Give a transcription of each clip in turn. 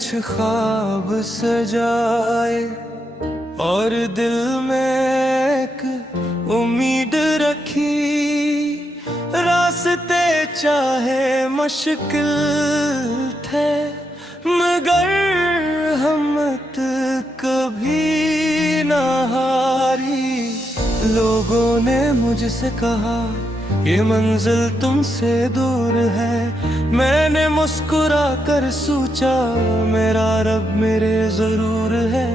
कुछ ख्वाब सजाए और दिल में एक उम्मीद रखी। रास्ते चाहे मुश्किल थे मगर हिम्मत कभी ना हारी। लोगों ने मुझसे कहा ये मंजिल तुमसे दूर है, मैंने मुस्कुरा कर सोचा मेरा रब मेरे जरूर है।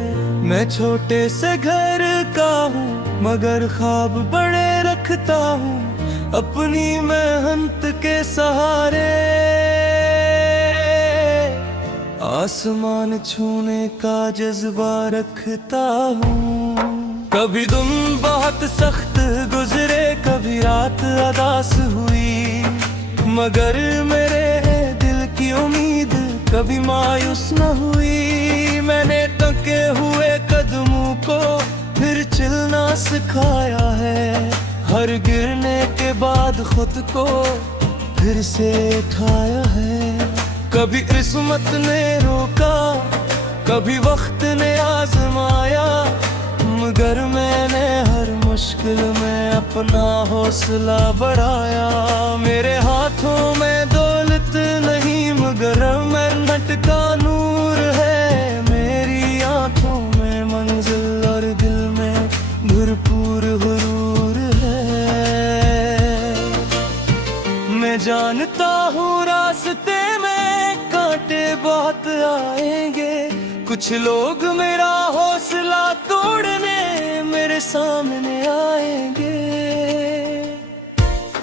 मैं छोटे से घर का हूँ मगर ख्वाब बड़े रखता हूँ अपनी मेहनत के सहारे। आसमान छूने का जज्बा रखता हूँ। कभी दिन बहुत सख्त गुजरे कभी रात अदास हुई मगर मेरे दिल की उम्मीद कभी मायूस न हुई। मैंने टके हुए कदमों को फिर चलना सिखाया है, हर गिरने के बाद खुद को फिर से उठाया है। कभी किस्मत ने रोका कभी वक्त ने आजमाया मगर मैंने हर मुश्किल में अपना हौसला बढ़ाया। मेरे हाथों में दौलत नहीं मगर मेहनत का नूर है। मेरी आंखों में मंजिल और दिल में भरपूर गुरूर है। मैं जानता हूँ रास्ते में कांटे बहुत आएंगे, कुछ लोग मेरा हौसला तोड़ने मेरे सामने आएंगे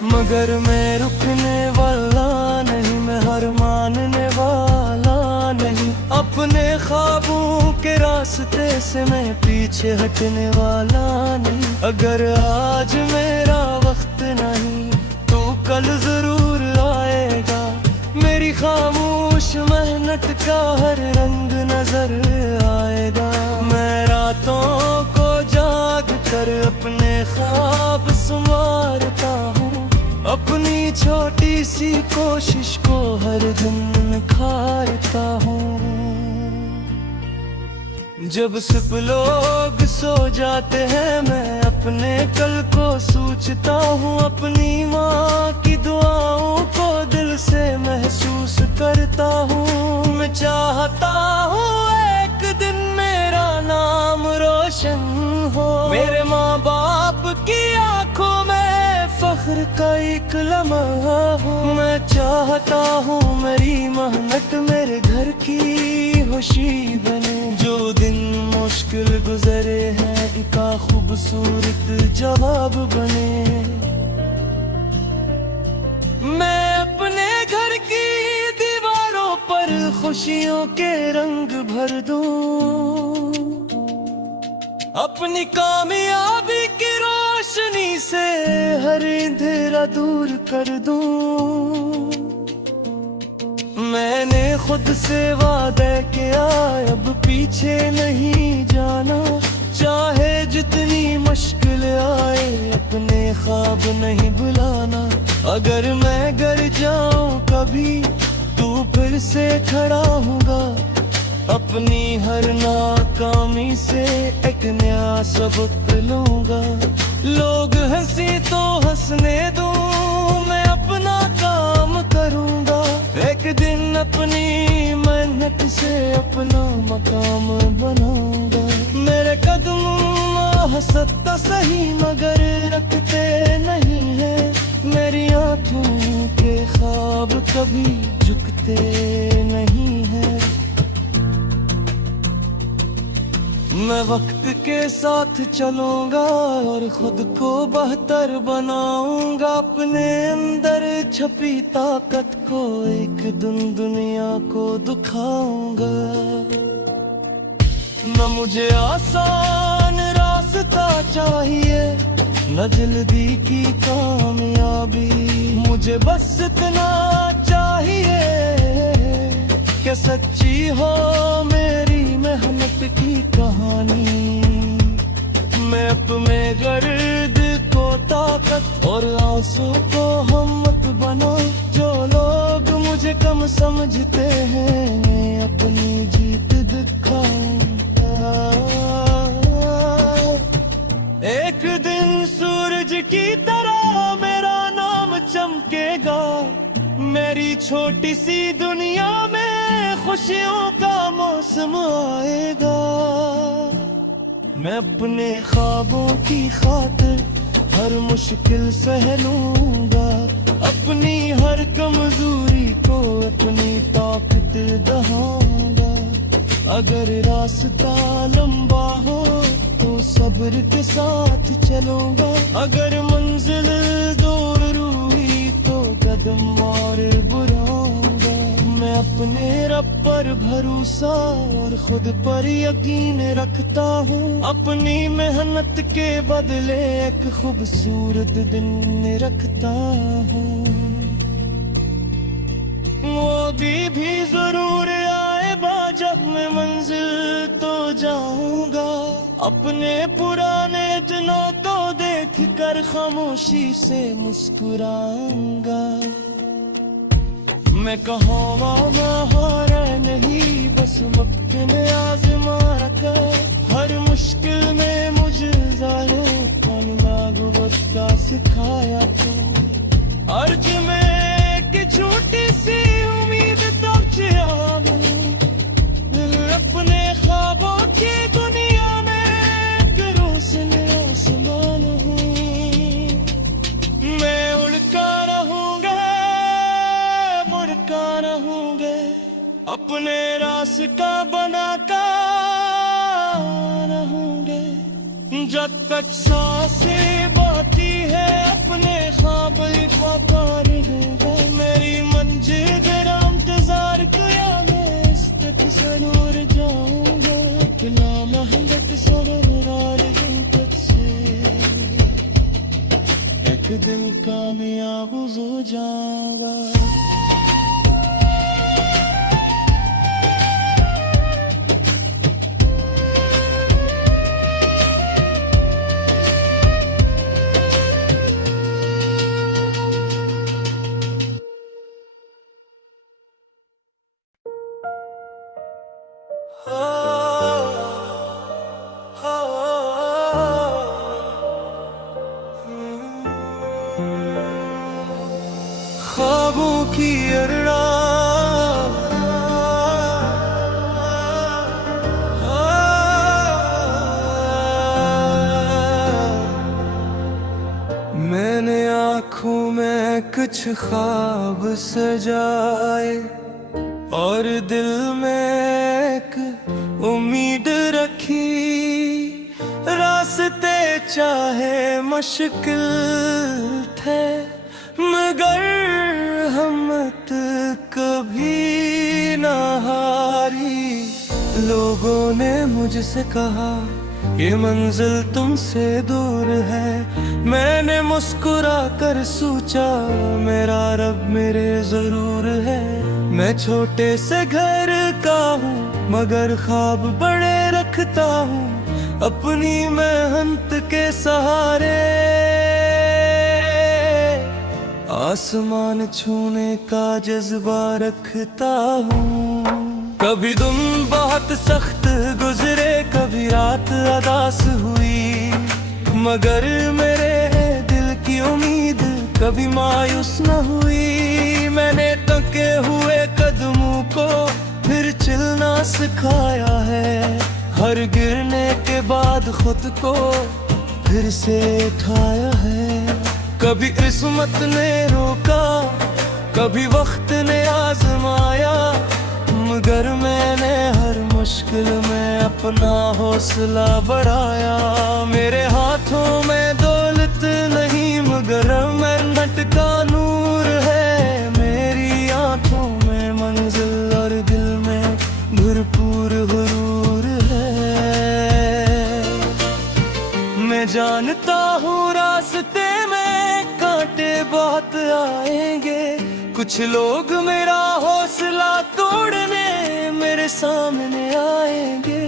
मगर मैं रुकने वाला नहीं, मैं हार मानने वाला नहीं। अपने ख्वाबों के रास्ते से मैं पीछे हटने वाला नहीं। अगर आज मेरा वक्त नहीं तो कल जरूर आएगा। मेरी खामोश मेहनत का हर रंग नजर आएगा। मैं रातों को जाग कर अपने ख्वाब संवारता हूँ, अपनी छोटी सी कोशिश को हर दिन निखारता हूँ। जब सब लोग सो जाते हैं मैं अपने कल को सोचता हूँ, अपनी माँ की दुआओं को दिल से महसूस करता हूँ। मैं चाहता हूँ एक दिन मेरा नाम रोशन हो, मेरे माँ बाप की आंखों में फख्र का एक लम्हा हो। मैं चाहता हूँ मेरी मेहनत मेरे घर की खुशी बने, जो दिन मुश्किल गुजरे हैं इनका खूबसूरत जवाब बने। मैं अपने घर की दीवारों पर खुशियों के रंग भर दूं, अपनी कामयाबी की रोशनी से हर अंधेरा दूर कर दूं। मैंने खुद से वादा किया अब पीछे नहीं जाना, चाहे जितनी मुश्किल आए अपने ख्वाब नहीं भुलाना। अगर मैं गिर जाऊं कभी तू फिर से खड़ा होगा, अपनी हर नाकामी से एक नया सबक लूंगा। लोग हंसी तो हंसने दूं, मैं अपना काम करूंगा। एक दिन अपनी मेहनत से अपना मकाम बनाऊंगा। मेरे कदम हंसता सही मगर रखते नहीं है, मेरी आंखों के ख्वाब कभी झुकते नहीं है। मैं वक्त के साथ चलूंगा और खुद को बेहतर बनाऊंगा। अपने अंदर छपी ताकत को एक दिन दुनिया को दिखाऊंगा। न मुझे आसान रास्ता चाहिए न जल्दी की कामयाबी, मुझे बस इतना चाहिए कि सच्ची हो मेरी मेहनत की कहानी। मैं अपने गर्द को ताकत और आंसू को हिम्मत बनाऊं। जो लोग मुझे कम समझते हैं अपनी की तरह मेरा नाम चमकेगा। मेरी छोटी सी दुनिया में खुशियों का मौसम आएगा। मैं अपने ख्वाबों की खातिर हर मुश्किल सह लूंगा। अपनी हर कमजोरी को अपनी ताकत दिखाऊंगा। अगर रास्ता लंबा हो तो सब्र के साथ चलूंगा। अगर मंजिल दूर हुई तो कदम और बढ़ाऊंगा। मैं अपने रब पर भरोसा और खुद पर यकीन रखता हूँ। अपनी मेहनत के बदले एक खूबसूरत दिन रखता हूँ। वो भी जरूर आएगा जब मैं मंजिल तो जाऊंगा। अपने पुराने दिनों को देख कर खामोशी से मुस्कुराऊंगा। मैं कहूँगा मैं हारा नहीं, बस मुमकिन आज़मा रखा। हर मुश्किल में मुझे ज़ाहिर गुबत का सिखाया तो। अर्ज में कि छोटी सी उम्मीद तब अपने ख्वाबों की दुनिया में रोशनी आसमान हूँ। मैं उड़ता रहूँगा, मुड़ता रहूँगा। अपने रास्ता बनाता रहूँगा। जब तक सांसें बाकी है अपने ख्वाब लिखता रहूँगा। मेरी मंजिल तेरा इंतजार किया, मैं इस तक जरूर जाऊँगा। बिना मेहनत सबर और हिम्मत से एक दिन कामयाब हो जाऊँगा। ख्वाबों की अरड़ा मैंने आँखों में कुछ ख्वाब सजाए और दिल में एक उम्मीद रखी। रास्ते चाहे मुश्किल थे मगर हिम्मत कभी ना हारी। लोगों ने मुझसे कहा ये मंजिल तुमसे दूर है। मैंने मुस्कुरा कर सोचा मेरा रब मेरे जरूर है। मैं छोटे से घर का हूँ मगर ख्वाब बड़े रखता हूँ। अपनी मेहनत के सहारे आसमान छूने का जज्बा रखता हूँ। कभी दिन बहुत सख्त गुजरे, कभी रात अदास हुई, मगर मेरे दिल की उम्मीद कभी मायूस न हुई। मैंने थके हुए कदमों को फिर चलना सिखाया है। हर गिरने के बाद खुद को फिर से उठाया है। कभी किस्मत ने रोका, कभी वक्त ने आजमाया, मगर मैंने हर मुश्किल में अपना हौसला बढ़ाया। मेरे हाथों में दौलत नहीं मगर मेहनत का नूर है। मेरी आंखों में मंजिल और दिल में भरपूर गुरूर है। मैं जानता हूँ रास्ते में कांटे बहुत आएंगे। कुछ लोग मेरा हौसला तोड़ने मेरे सामने आएंगे,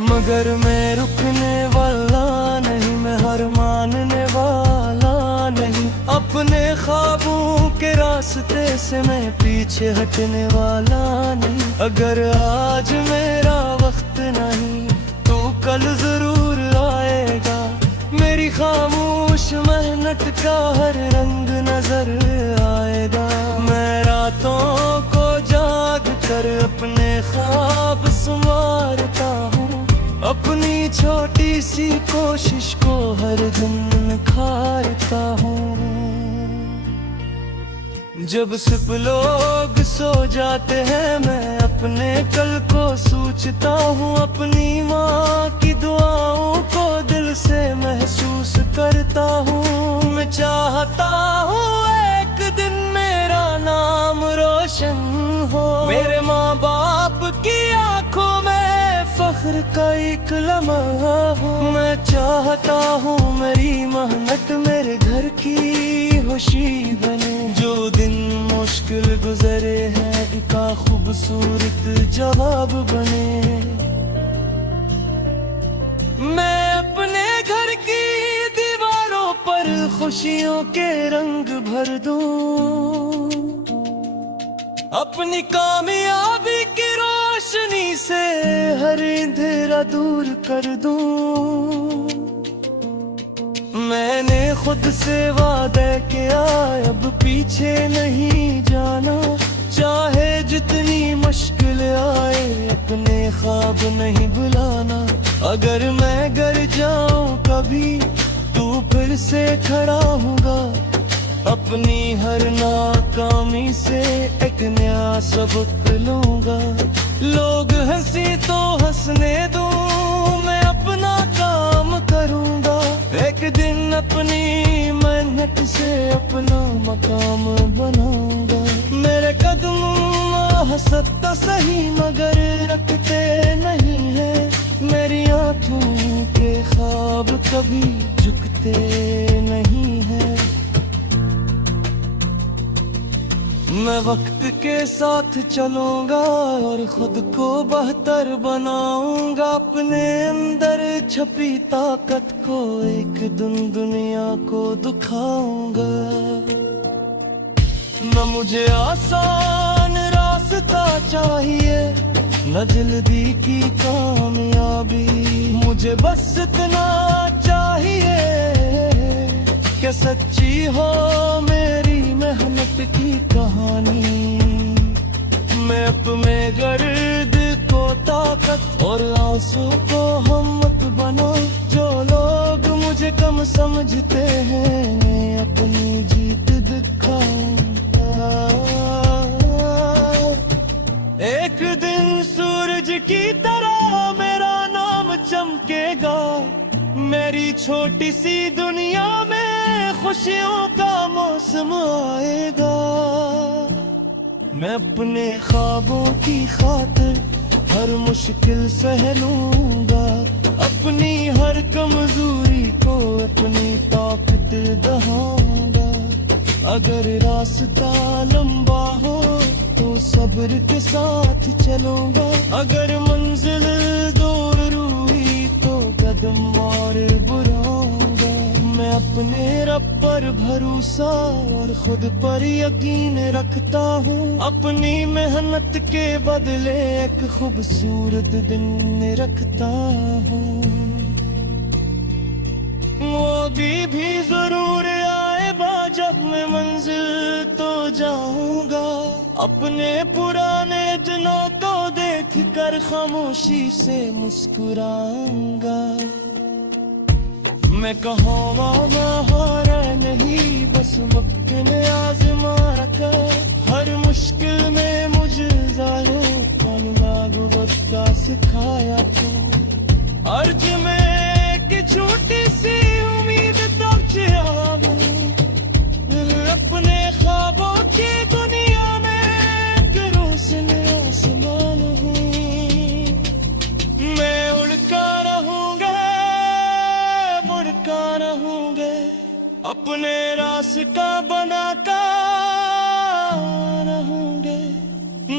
मगर मैं रुकने वाला नहीं, मैं हार मानने वाला नहीं। अपने ख्वाबों के रास्ते से मैं पीछे हटने वाला नहीं। अगर आज मेरा वक्त नहीं तो कल जरूर आएगा। मेरी मोहब्बत का हर रंग नजर आएगा। मैं रातों को जाग कर अपने ख्वाब संवारता हूँ, अपनी छोटी सी कोशिश को हर दिन निखारता हूँ। जब सब लोग सो जाते हैं मैं अपने कल को सोचता हूँ, अपनी माँ की दुआओं को दिल से महसूस करता हूँ। मैं चाहता हूँ एक दिन मेरा नाम रोशन हो, मेरे माँ बाप की आंखों में फख्र का एक लम्हा हो। मैं चाहता हूँ मेरी मेहनत मेरे घर की खुशी बने, जो दिन मुश्किल गुजरे हैं इनका खूबसूरत जवाब बने। मैं अपने घर की दीवारों पर खुशियों के रंग भर दूं, अपनी कामयाबी की रोशनी से हर अंधेरा दूर कर दूं। मैंने खुद से वादा किया अब पीछे नहीं जाना, चाहे जितनी मुश्किल आए अपने ख्वाब नहीं बुलाना। अगर मैं गिर जाऊं कभी तू फिर से खड़ा होगा, अपनी हर नाकामी से एक नया सबक लूंगा। लोग हंसी तो हंसने दूं, मैं अपना काम करूंगा। एक दिन अपनी मेहनत से अपना मकाम बनाऊंगा। मेरे कदम हंसता सही मगर रखते नहीं है, मेरी आंखों के ख्वाब कभी झुकते नहीं है। मैं वक्त के साथ चलूंगा और खुद को बेहतर बनाऊंगा, अपने अंदर छपी ताकत को एक दिन दुनिया को दिखाऊंगा। न मुझे आसान रास्ता चाहिए न जल्दी की कामयाबी, मुझे बस इतना चाहिए कि सच्ची हो मेरी मेहनत की कहानी। मैं अपने गर्द को ताकत और आंसू को हिम्मत बना, जो लोग मुझे कम समझते हैं मैं अपनी जीत दिखाऊंगा। एक दिन सूरज की तरह मेरा नाम चमकेगा, मेरी छोटी सी दुनिया में खुशियों का मौसम आएगा। मैं अपने ख्वाबों की खातिर हर मुश्किल सह लूंगा, अपनी हर कमजोरी को अपनी ताकत दिखाऊंगा। अगर रास्ता लंबा हो तो सब्र के साथ चलूंगा, अगर मंजिल दूर हुई तो कदम और बढ़ाऊंगा। मैं अपने रब पर भरोसा और खुद पर यकीन रखता हूँ, अपनी मेहनत के बदले एक खूबसूरत दिन रखता हूँ। वो भी जरूर आएगा जब मैं मंजिल तो जाऊंगा, अपने पुराने दिनों को देख कर खामोशी से मुस्कुराऊंगा। मैं कहूँगा मैं हारा नहीं, बस वक्त ने आजमा रखा, हर मुश्किल में मुझे ज़ारो गुबत का सिखाया तो। अर्ज में कि छोटी सी उम्मीद तब अपने ख्वाबों की दुनिया में कि रोशन आसमान हूँ। मैं उड़का रहूँगा मुड़का रहूँगा, अपने रास्ता बनाता रहूँगा।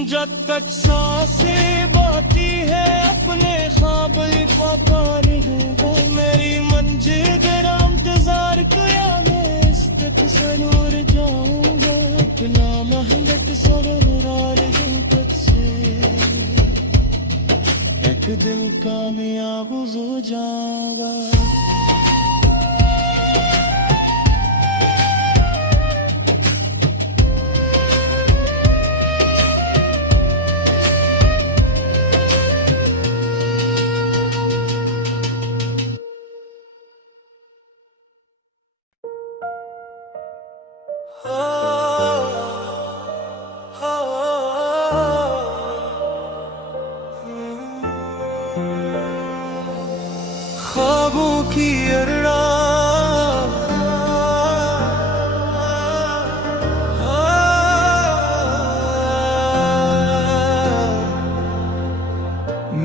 जब तक सांसें बाकी है अपने ख्वाब लिखा रहूँगा। मेरी मंजिल तेरा इंतजार किया मैं इस तक जरूर जाऊँगा, अपना मेहनत सरार तक से एक दिन कामयाब हो जाऊँगा। ख्वाबों की अरड़ा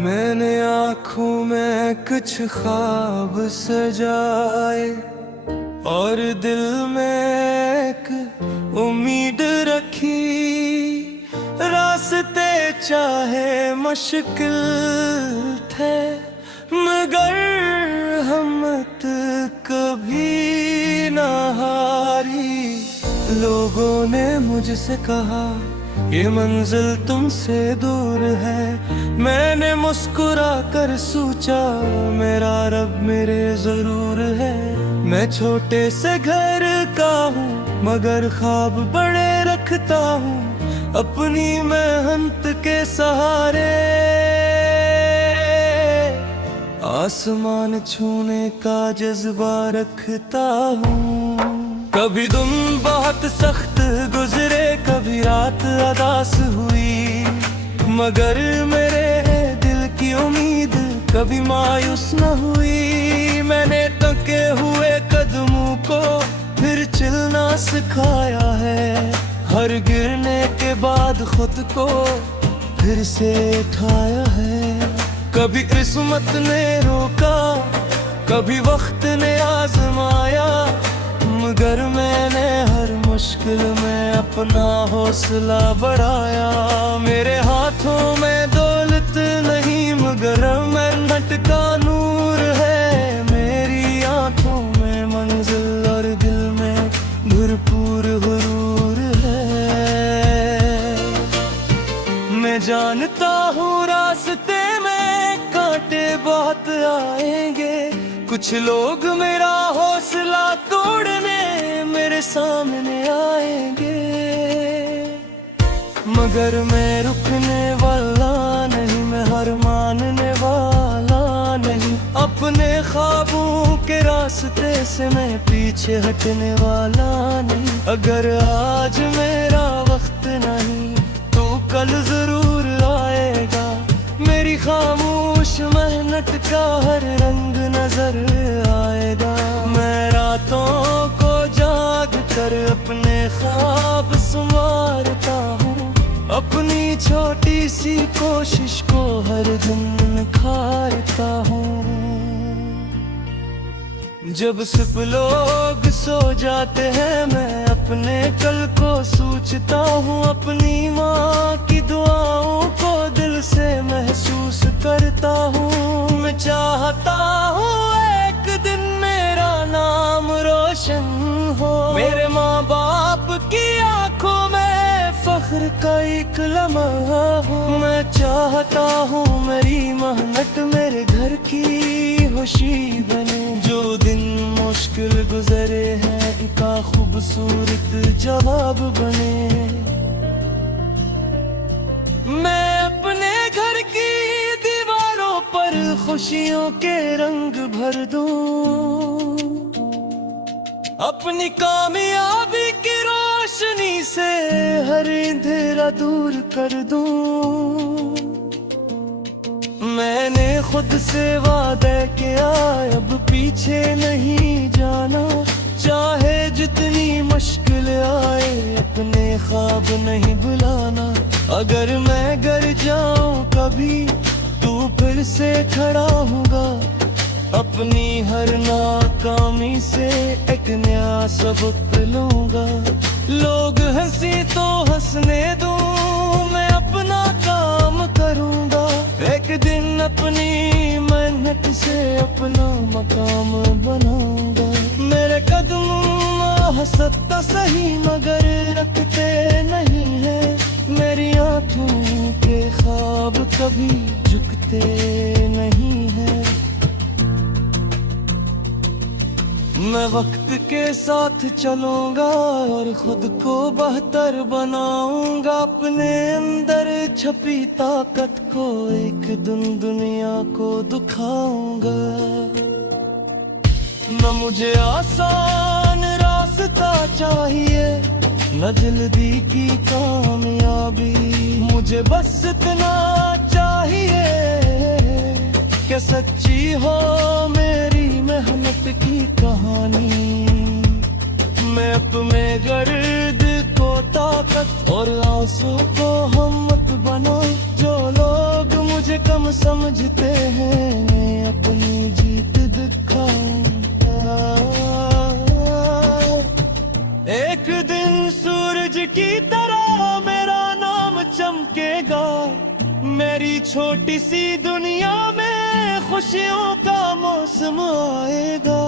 मैंने आँखों में कुछ ख्वाब सजाए और दिल में एक उम्मीद रखी। रास्ते चाहे मुश्किल थे मगर हिम्मत कभी ना हारी। लोगों ने मुझसे कहा ये मंजिल तुमसे दूर है, मैंने मुस्कुरा कर सोचा मेरा रब मेरे जरूर है। मैं छोटे से घर का हूँ मगर ख्वाब बड़े रखता हूँ अपनी मेहनत के सहारे। आसमान छूने का जज्बा रखता हूँ। कभी दिन बहुत सख्त गुजरे कभी रात अदास हुई मगर मेरे दिल की उम्मीद कभी मायूस न हुई। मैंने तके हुए कदमों को फिर चलना सिखाया है, हर गिरने के बाद खुद को फिर से उठाया है। कभी किस्मत ने रोका कभी वक्त ने आजमाया मगर मैंने हर मुश्किल में अपना हौसला बढ़ाया। मेरे हाथों में दौलत नहीं मगर मेहनत का नूर है। मेरी आंखों में मंजिल और दिल में भरपूर गुरूर है। मैं जानता हूँ रास्ते में कांटे बहुत आएंगे, कुछ लोग मेरा हौसला तोड़ने मेरे सामने आएंगे मगर मैं रुकने वाला नहीं, मैं हार मानने वाला नहीं। अपने ख्वाबों के रास्ते से मैं पीछे हटने वाला नहीं। अगर आज मेरा वक्त नहीं तो कल जरूर आएगा। मेरी खामोश मेहनत का हर रंग नजर आएगा। मैं रातों को जाग कर अपने ख्वाब संवारता हूँ, अपनी छोटी सी कोशिश को हर दिन निखारता हूँ। जब सब लोग सो जाते हैं मैं अपने कल को सोचता हूँ। अपनी माँ की दुआओं को दिल से महसूस करता हूँ। मैं चाहता हूँ एक दिन मेरा नाम रोशन हो, मेरे माँ बाप की आंखों में फख्र का एक लम्हा हो। मैं चाहता हूँ मेरी मेहनत मेरे घर की खुशी बने। जो दिन मुश्किल गुजरे हैं इनका खूबसूरत जवाब बने। मैं अपने घर की दीवारों पर खुशियों के रंग भर दूं, अपनी कामयाबी की रोशनी से हर अंधेरा दूर कर दूं। मैंने खुद से वादा किया अब पीछे नहीं जाना, चाहे जितनी मुश्किल आए अपने ख्वाब नहीं बुलाना। अगर मैं गिर जाऊं कभी तू फिर से खड़ा होगा, अपनी हर नाकामी से एक नया सबक लूंगा। लोग हंसी तो हंसने दूं, मैं अपना काम करूंगा। एक दिन अपनी मेहनत से अपना मकाम बनाऊंगा। मेरे कदम हंसता सही मगर रखते नहीं है, मेरी आंखों के ख्वाब कभी झुकते नहीं है। मैं वक्त के साथ चलूंगा और खुद को बेहतर बनाऊंगा। अपने अंदर छपी ताकत को एक दिन दुनिया को दिखाऊंगा। न मुझे आसान रास्ता चाहिए न जल्दी की कामयाबी, मुझे बस इतना चाहिए कि सच्ची हो मेरी मौसम आएगा।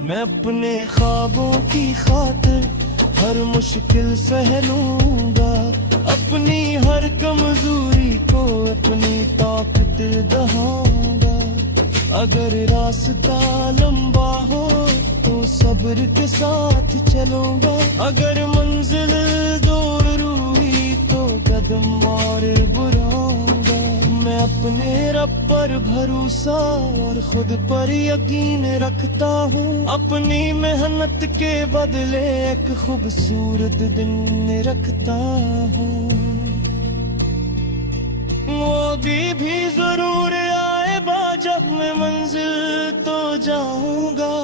मैं अपने ख्वाबों की खातिर हर मुश्किल सह लूंगा, अपनी हर कमजोरी को अपनी ताकत दिखाऊंगा। अगर रास्ता लंबा हो तो सब्र के साथ चलूंगा, अगर मंजिल दूर हुई तो कदम और बढ़ाऊंगा। मैं अपने रब पर भरोसा और खुद पर यकीन रखता हूँ, अपनी मेहनत के बदले एक खूबसूरत दिन रखता हूँ। वो भी जरूर आएगा जब मैं मंजिल तो जाऊंगा,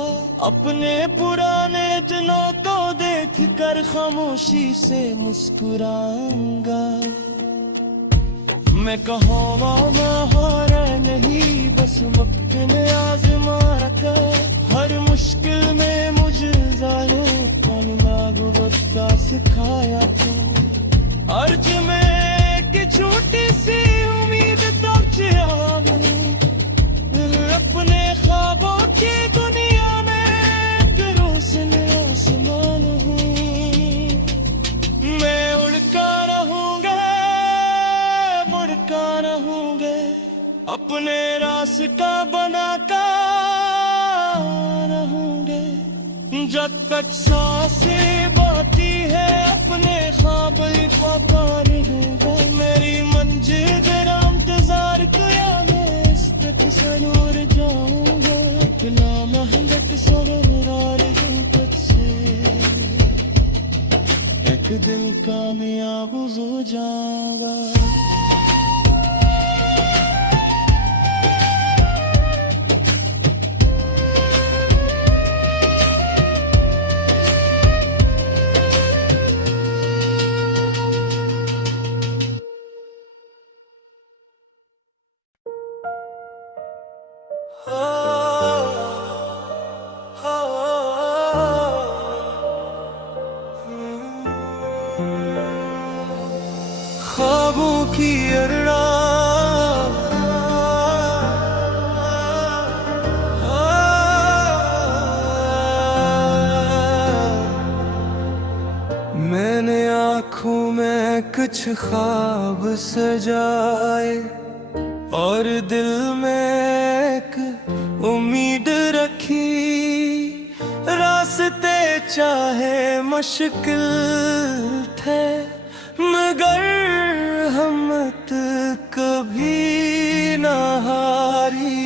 अपने पुराने दिनों को देख कर खामोशी से मुस्कुराऊंगा। मैं कहूँगा मैं हारा नहीं, बस मुमकिन आज़मा रखा। हर मुश्किल में मुझे जानो गुबत का सिखाया था। अर्ज में कि छोटी सी उम्मीद अपने ख्वाबों की दुनिया में एक रोशन आसमान हूँ। मैं उड़का रहूँगा मुड़का रहूँगा, अपने रास्ता बनाता रहूँगा। जब तक सांसें बाती है अपने ख्वाब लिखा रहेगा। मेरी मंजिल तेरा इंतजार किया, मैं इस तक जरूर जाऊंगा। बिना मेहनत सवरार हिम्मत से एक दिन कामयाब हो जाऊंगा। ख्वाबों की अरड़ा मैंने आँखों में कुछ ख्वाब सजाए और दिल में एक उम्मीद रखी। रास्ते चाहे मुश्किल थे मगर हिम्मत कभी ना हारी।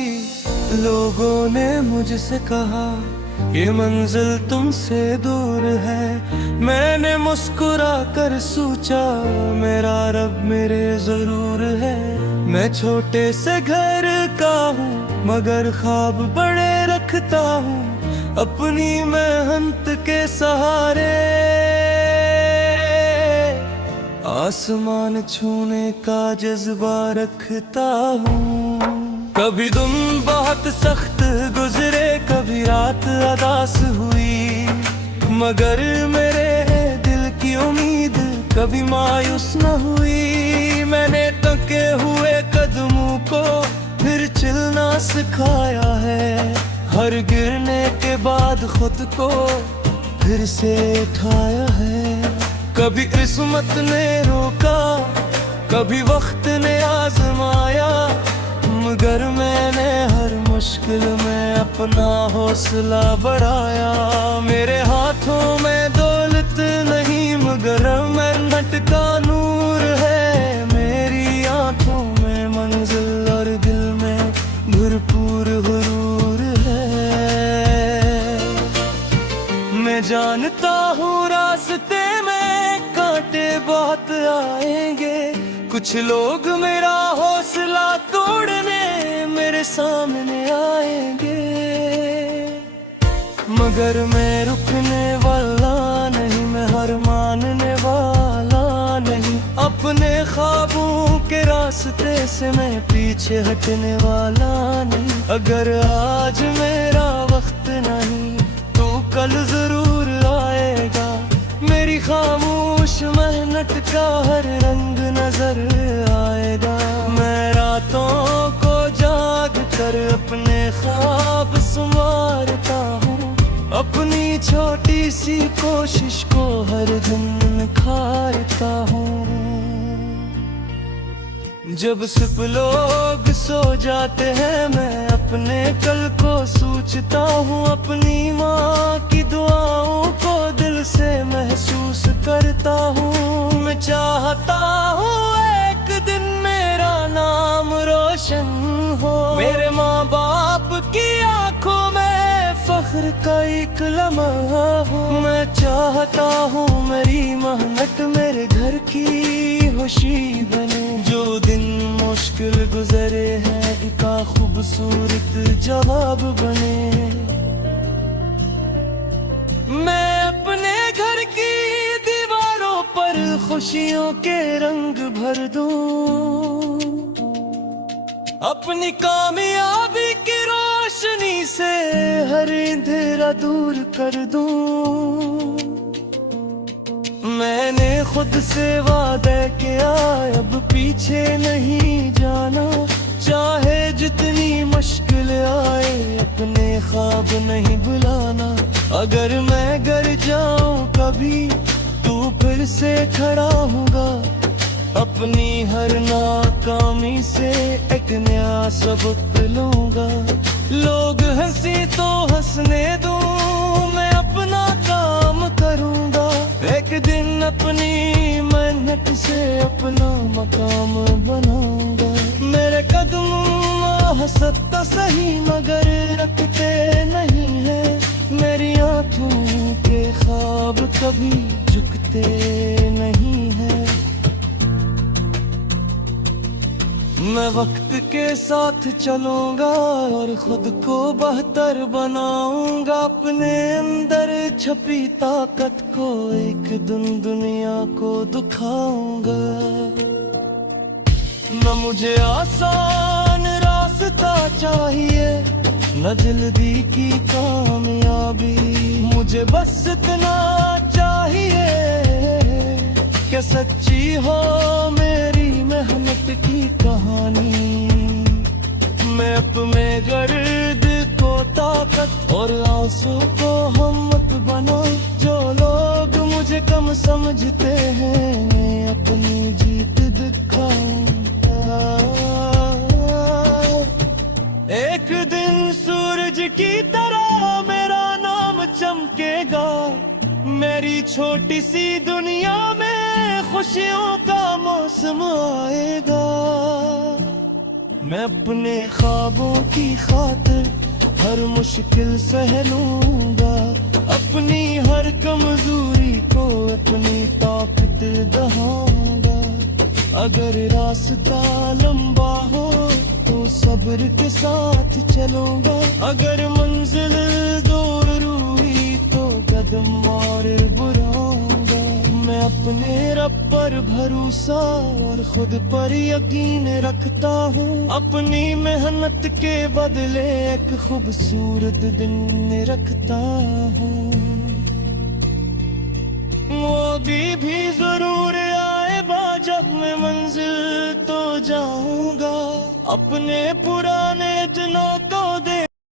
लोगों ने मुझसे कहा ये मंजिल तुमसे दूर है, मैंने मुस्कुरा कर सोचा मेरा रब मेरे जरूर है। मैं छोटे से घर का हूँ मगर ख्वाब बड़े रखता हूँ, अपनी मेहनत के सहारे आसमान छूने का जज्बा रखता हूँ। कभी दिन बहुत सख्त गुजरे, कभी रात अदास हुई, मगर मेरे दिल की उम्मीद कभी मायूस न हुई। मैंने तके हुए कदमों को फिर चलना सिखाया है, हर गिरने के बाद खुद को फिर से उठाया है। कभी किस्मत ने रोका, कभी वक्त ने आजमाया, मगर मैंने हर मुश्किल में अपना हौसला बढ़ाया। मेरे हाथों में दौलत नहीं मगर मेहनत का नूर है, मेरी आंखों में मंजिल और दिल में भरपूर हुरूर है। मैं जानता हूँ रास्ते में कांटे बहुत आएंगे, कुछ लोग मेरा हौसला तोड़ने मेरे सामने आएंगे, मगर मैं रुकने वाला नहीं, मैं हार मानने वाला नहीं। अपने ख्वाबों के रास्ते से मैं पीछे हटने वाला नहीं। अगर आज मेरा वक्त नहीं तो कल जरूर आएगा, मेरी खामोश मेहनत का हर रंग नजर आएगा। मैं रातों को जाग कर कर अपने ख्वाब संवारता हूँ। अपनी छोटी सी कोशिश को हर दिन निखारता हूँ। जब सिर्फ लोग सो जाते हैं मैं अपने कल को सोचता हूँ। अपनी माँ की दुआओं को दिल से महसूस करता हूँ। मैं चाहता हूँ एक दिन मेरा नाम रोशन हो, मेरे माँ बाप की आंखों में फख्र का एक लम्हा हो। मैं चाहता हूँ मेरी मेहनत मेरे घर की खुशी बने। जो दिन मुश्किल गुजरे हैं इनका खूबसूरत जवाब बने। मैं अपने घर की दीवारों पर खुशियों के रंग भर दूं। अपनी कामयाबी की रोशनी से हर अंधेरा दूर कर दूं। मैंने खुद से वादा किया अब पीछे नहीं जाना। चाहे जितनी मुश्किल आए अपने ख्वाब नहीं बुलाना। अगर मैं गिर जाऊं कभी तू फिर से खड़ा होगा। अपनी हर नाकामी से एक नया सबक लूंगा। लोग हंसी तो हंसने दूं, मैं अपना काम करूंगा। एक दिन अपनी मेहनत से अपना मकाम बनाऊंगा। मेरे कदम हंसता सही मगर रखते नहीं है। मेरी आंखों के ख्वाब कभी झुकते नहीं है। मैं वक्त के साथ चलूंगा और खुद को बेहतर बनाऊंगा। अपने अंदर छपी ताकत को एक दिन दुनिया को दिखाऊंगा। न मुझे आसान रास्ता चाहिए न जल्दी की कामयाबी। मुझे बस इतना चाहिए कि सच्ची हो मेरी मेहनत की कहानी। मैं अपने गर्द को ताकत और आंसू को हिम्मत बना। जो लोग मुझे कम समझते हैं अपनी जीत दिखाऊंगा। एक दिन सूरज की तरह मेरा नाम चमकेगा। मेरी छोटी सी दुनिया में खुशियों का मौसम आएगा। मैं अपने ख्वाबों की खातिर हर मुश्किल सह लूंगा। अपनी हर कमजोरी को अपनी ताकत दिखाऊंगा। अगर रास्ता लंबा हो तो सब्र के साथ चलूंगा। अगर मंजिल दूर रूही तो कदम और बढ़ाऊंगा। मैं अपने रब पर भरोसा और खुद पर यकीन रखता हूँ। अपनी मेहनत के बदले एक खूबसूरत दिन रखता हूँ। वो भी जरूर आएगा जब मैं मंजिल तो जाऊंगा। अपने पुराने दिनों